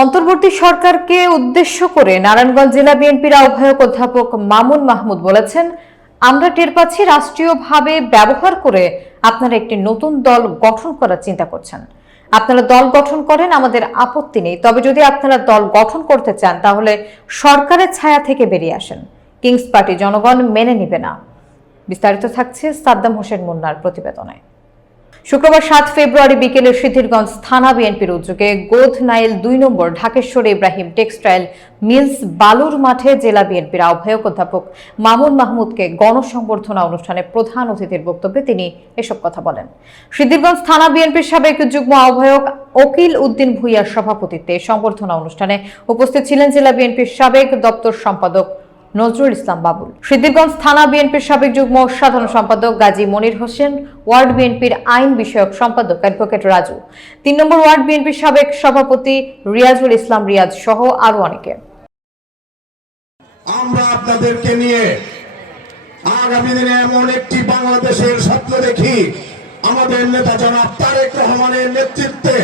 অন্তর্বর্তী সরকারকে উদ্দেশ্য করে নারায়ণগঞ্জ জেলা বিএনপির আহ্বায়ক অধ্যাপক মামুন মাহমুদ বলেছেন, আমরা টের পাচ্ছি রাষ্ট্রীয়ভাবে ব্যবহার করে আপনারা একটি নতুন দল গঠন করার চিন্তা করছেন। আপনারা দল গঠন করেন, আমাদের আপত্তি নেই, তবে যদি আপনারা দল গঠন করতে চান তাহলে সরকারের ছায়া থেকে বেরিয়ে আসেন। কিংস পার্টি জনগণ মেনে নিবে না। বিস্তারিত থাকছে সাদ্দাম হোসেন মুন্নার প্রতিবেদনে। শুক্রবার 7 ফেব্রুয়ারি বিকেলে সিদ্ধিরগঞ্জ থানা বিএনপির উদ্যোগে গোধনাইল 2 নম্বর ঢাকেশ্বর ইব্রাহিম টেক্সটাইল মিলস বালুর মাঠে জেলা বিএনপির আহ্বায়ক অধ্যাপক মামুন মাহমুদকে গণসংবর্ধনা অনুষ্ঠানে প্রধান অতিথির বক্তব্যে তিনি এসব কথা বলেন। সিদ্ধিরগঞ্জ থানা বিএনপির সাবেক যুগ্ম আহ্বায়ক ওকিল উদ্দিন ভুইয়ার সভাপতিত্বে সংবর্ধনা অনুষ্ঠানে উপস্থিত ছিলেন জেলা বিএনপির সাবেক দপ্তর সম্পাদক নজরুল ইসলাম বাবুল, সিদ্ধিরগঞ্জ থানা বিএনপির সাবেক যুগ্ম সাধারণ সম্পাদক গাজী মনির হোসেন, ওয়ার্ড বিএনপির আইন বিষয়ক সম্পাদক অ্যাডভোকেট রাজু, 3 নম্বর ওয়ার্ড বিএনপির সাবেক সভাপতি রিয়াজুল ইসলাম রিয়াজ সহ আরো অনেকে। আমরা আপনাদেরকে নিয়ে আগামী দিনে এমন একটি বাংলাদেশের স্বপ্ন দেখি, আমাদের নেতা জনাব তারেক রহমানের নেতৃত্বে,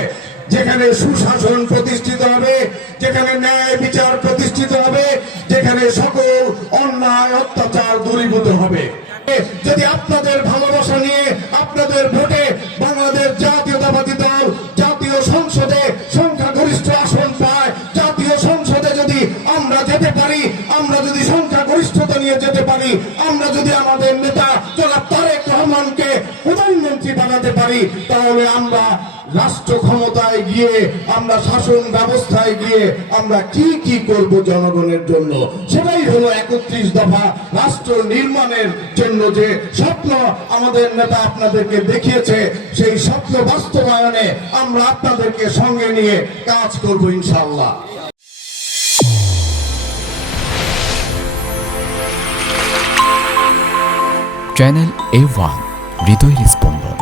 যেখানে সুশাসন প্রতিষ্ঠিত হবে, যেখানে ন্যায় বিচার প্রতিষ্ঠিত হবে, যেখানে সকল অন্যায় অত্যাচার দূরীভূত হবে। যদি আপনাদের ভালোবাসা নিয়ে, আপনাদের ভোটে বাংলাদেশ জাতীয়তাবাদী দল জাতীয় সংসদে সংখ্যাগরিষ্ঠ আসন পায়, জাতীয় সংসদে যদি আমরা যেতে পারি, আমরা যদি সংখ্যাগরিষ্ঠতা নিয়ে যেতে পারি, আমরা যদি আমাদের নেতা জনাব তারেক রহমানকে প্রধানমন্ত্রী বানাতে পারি, তাহলে আমরা রাষ্ট্র ক্ষমতায় গিয়ে, আমরা শাসন ব্যবস্থায় গিয়ে আমরা কি কি করব জনগণের জন্য, সেটাই হলো 31 দফা রাষ্ট্র নির্মাণের জন্য যে স্বপ্ন আমাদের নেতা আপনাদেরকে দেখিয়েছে, সেই স্বপ্ন বাস্তবায়নে আমরা আপনাদেরকে সঙ্গে নিয়ে কাজ করব ইনশাআল্লাহ। চ্যানেল A1 হৃদয়ের স্পন্দন।